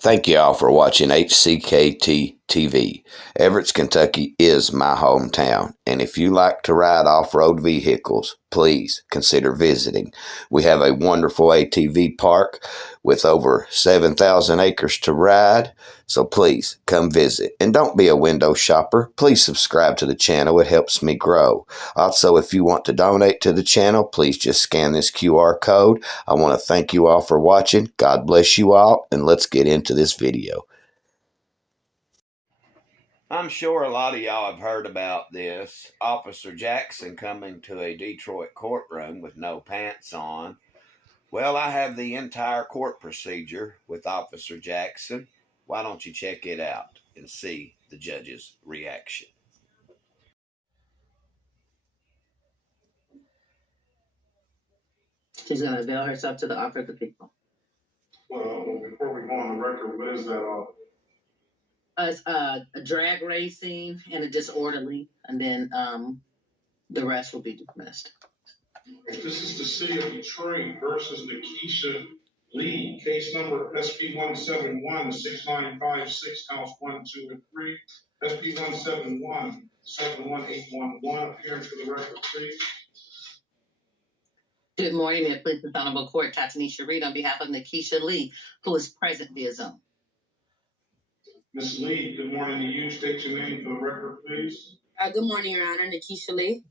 Thank you all for watching HCKT TV. Everett, Kentucky is my hometown, and if you like to ride off-road vehicles, please consider visiting. We have a wonderful ATV park with over 7,000 acres to ride, so please come visit. And don't be a window shopper. Please subscribe to the channel. It helps me grow. Also, if you want to donate to the channel, please just scan this QR code. I want to thank you all for watching. God bless you all, and let's get into this video. I'm sure a lot of y'all have heard about this. Officer Jackson coming to a Detroit courtroom with no pants on. Well, I have the entire court procedure with Officer Jackson. Why don't you check it out and see the judge's reaction? She's going to avail herself to the offer of the people. Well, before we go on the record, what is that? It's a drag racing and a disorderly, and then the rest will be dismissed. This is the city of Detroit versus Nikisha Lee, case number SP 171-6956, counts 1, 2, and 3. SP 171-71811, appearance for the record, please. Good morning, and please, the Honorable Court, Tatanisha Reed, on behalf of Nikisha Lee, who is present via Zoom. Ms. Lee, good morning to you. State your name for the record, please. Good morning, Your Honor. Nikisha Lee.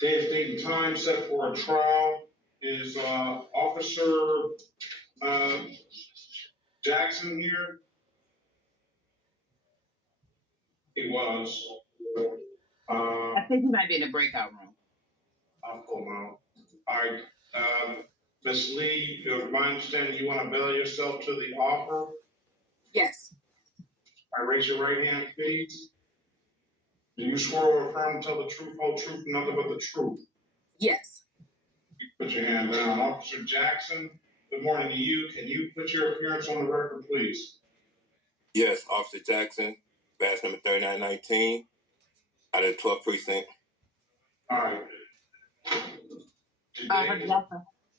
Date and time set for a trial is Officer Jackson here. He was. I think he might be in the breakout room. I'll pull him out. All right. Ms. Lee, my understanding, you want to avail yourself to the offer? Yes. I raise your right hand, please. Do you swear or affirm to tell the truth, whole truth, and nothing but the truth? Yes. Put your hand down. Officer Jackson, good morning to you. Can you put your appearance on the record, please? Yes, Officer Jackson, badge number 3919, out of the 12th precinct. All right.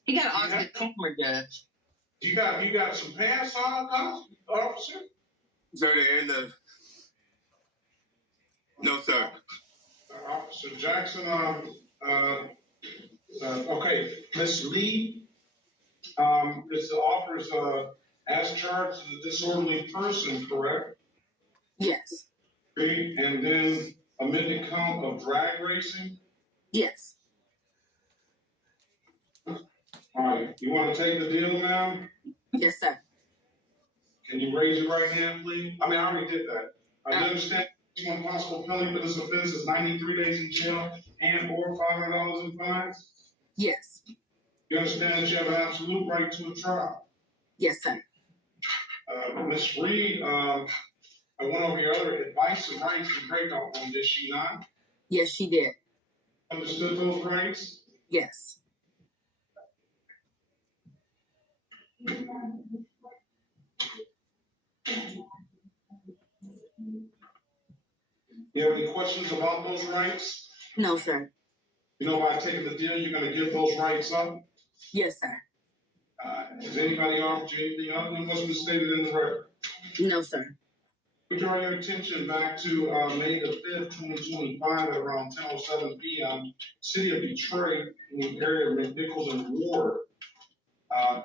He got an alternate camera, Judge. You got some pants on, officer? Sir, they're in the... No, sir. Officer Jackson, okay, Ms. Lee, this offers as charged as a disorderly person, correct? Yes. And then amended count of drag racing. Yes. All right, you want to take the deal now? Yes, sir. Can you raise your right hand, please? I mean, I already did that. I understand one possible penalty for this offense is 93 days in jail and or $500 in fines. Yes. You understand that you have an absolute right to a trial. Yes, sir. Ms. Reed, I went over your other advice and rights and breakout room, did she not? Yes, she did. Understood those rights? Yes. You have any questions about those rights? No, sir. You know, by taking the deal, you're going to give those rights up? Yes, sir. Has anybody offered you anything other than what's been stated in the record? No, sir. We draw your attention back to May the 5th, 2025 at around 10:07 p.m. City of Detroit in the area of McNichols and Ward.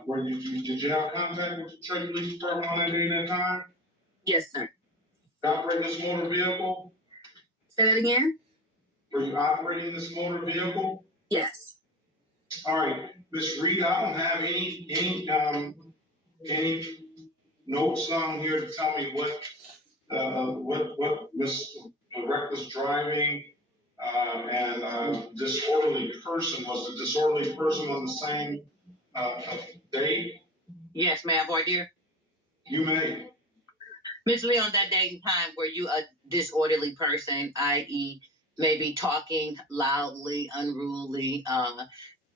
Where did you have contact with the Detroit Police Department on that day and that time? Yes, sir. You operating this motor vehicle? Say that again? Were you operating this motor vehicle? Yes. All right, Ms. Reed, I don't have any notes on here to tell me what Miss reckless driving and disorderly person, was the disorderly person on the same date? Yes, may I voir dire? You may. Ms. Lee, on that date and time, were you a disorderly person, i.e., maybe talking loudly, unruly,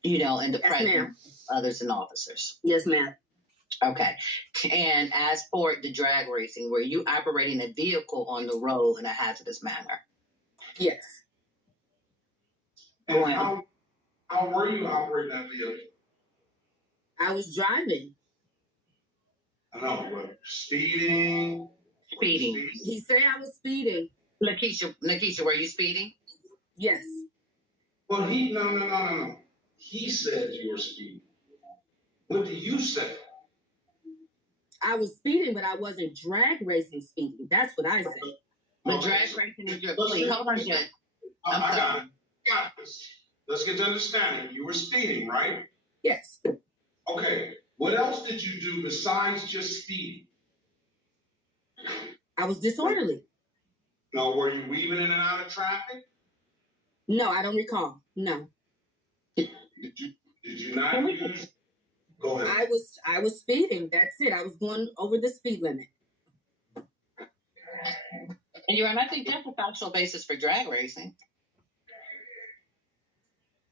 in the Yes, presence ma'am. of others and officers? Yes, ma'am. Okay. And as for the drag racing, were you operating a vehicle on the road in a hazardous manner? Yes. And how were you operating that vehicle? I was driving. I know, but speeding. Speeding. He said I was speeding. Lakeisha, were you speeding? Yes. Well, no. He said you were speeding. What do you say? I was speeding, but I wasn't drag racing speeding. That's what I said. But drag racing is your plea. Hold on, Judge. I got this. Let's get to understanding. You were speeding, right? Yes. Okay. What else did you do besides just speeding? I was disorderly. No, were you weaving in and out of traffic? No, I don't recall. No. Did you not use? Go ahead. I was speeding. That's it. I was going over the speed limit. And Your Honor, I think that's a factual basis for drag racing.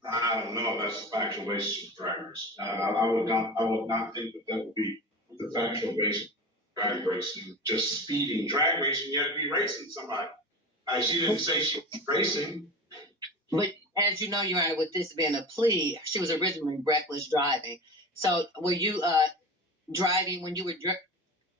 I don't know. That's the factual basis for drag racing. I would not think that would be the factual basis for drag racing. Just speeding. Drag racing, you have to be racing somebody. She didn't say she was racing. But as you know, Your Honor, with this being a plea, she was originally reckless driving. So were you driving when you were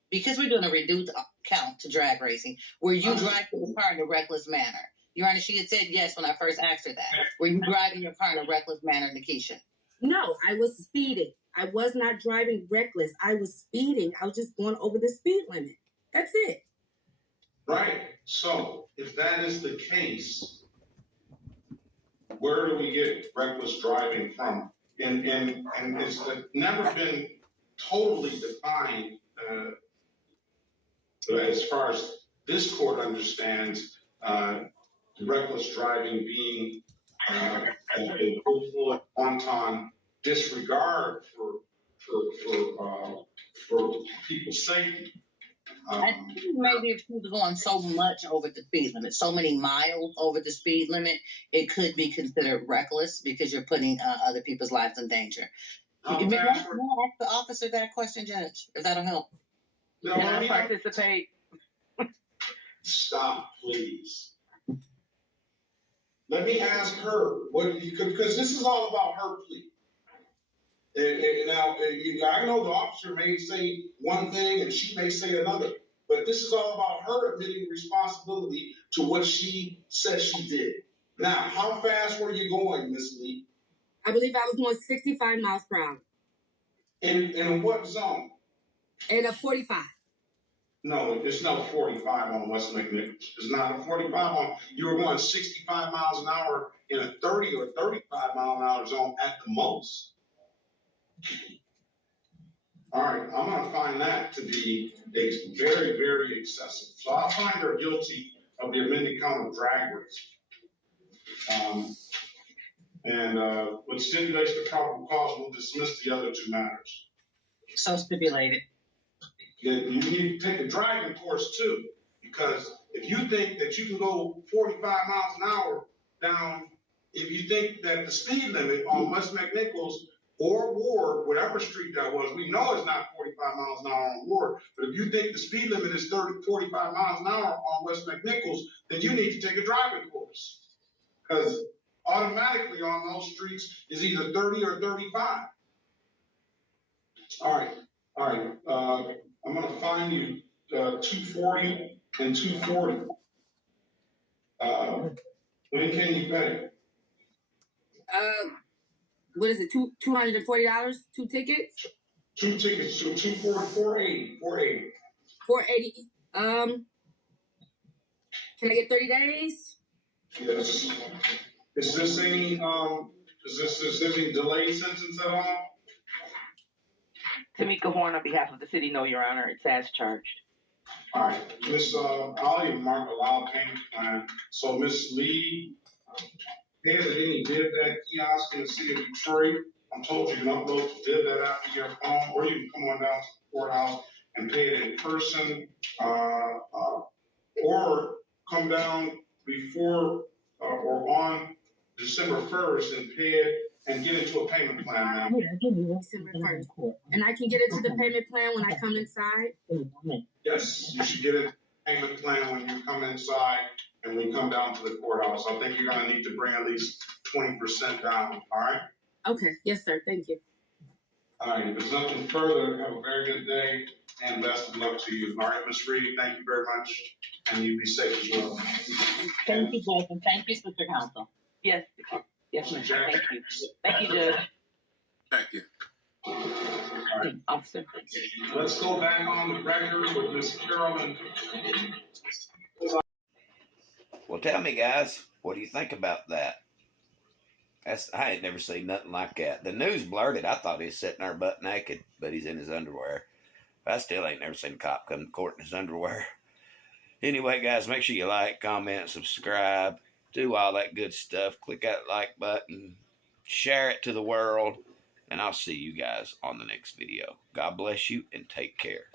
because we're doing a reduced count to drag racing, were you driving the car in a reckless manner? Your Honor, she had said yes when I first asked her that. Were you driving your car in a reckless manner, Lakeisha? No, I was speeding. I was not driving reckless. I was speeding. I was just going over the speed limit. That's it. Right. So if that is the case, where do we get reckless driving from? And it's never been totally defined as far as this court understands reckless driving being a willful, wanton disregard for people's safety. I think maybe if she was going so much over the speed limit, so many miles over the speed limit, it could be considered reckless because you're putting other people's lives in danger. May I ask the officer that question, Judge, if that'll help? No, Can I participate? Stop, please. Let me ask her because this is all about her plea. Now, I know the officer may say one thing and she may say another, but this is all about her admitting responsibility to what she says she did. Now, how fast were you going, Miss Lee? I believe I was going 65 miles per hour. In what zone? And a 45. No, it's not 45 on West McNichols. It's not a 45 on. You were going 65 miles an hour in a 30 or 35 mile an hour zone at the most. All right, I'm going to find that to be very, very excessive. So I'll find her guilty of the amended count of drag racing. With stipulates the probable cause, we'll dismiss the other two matters. So stipulated. You need to take a driving course too, because if you think that you can go 45 miles an hour down, if you think that the speed limit on West McNichols or Ward, whatever street that was, we know it's not 45 miles an hour on Ward, but if you think the speed limit is 45 miles an hour on West McNichols, then you need to take a driving course. Because automatically on those streets is either 30 or 35. All right. I'm going to fine you 240 and 240. When can you pay? What is it? $240? 2 tickets? 2 tickets, so 240, 480. 480. Can I get 30 days? Yes. Is this any delayed sentence at all? Tamika Horn on behalf of the city, no, Your Honor, it's as charged. All right, Miss, I'll even mark allowed payment plan. So Miss Lee, has any did that kiosk in the city of Detroit? I'm told you can upload the did that app to your phone, or you can come on down to the courthouse and pay it in person, or come down before or on December 1st and pay it and get into a payment plan now. December 1st. And I can get into the payment plan when I come inside? Yes, you should get a payment plan when you come inside and when you come down to the courthouse. I think you're gonna need to bring at least 20% down, all right? Okay, yes, sir, thank you. All right, if there's nothing further, have a very good day. and best of luck to you. All right, Ms. Reed, thank you very much, and you be safe as well. Thank you, Judge, and thank you, Sister Council. Yes, yes, ma'am. Jack. Thank you. Thank you, Judge. Thank you. Officer. Let's go back on the record with Ms. Carolyn. Well, tell me, guys, what do you think about that? I ain't never seen nothing like that. The news blurred it. I thought he was sitting there butt naked, but he's in his underwear. I still ain't never seen a cop come to court in his underwear. Anyway, guys, make sure you like, comment, subscribe, do all that good stuff. Click that like button, share it to the world, and I'll see you guys on the next video. God bless you and take care.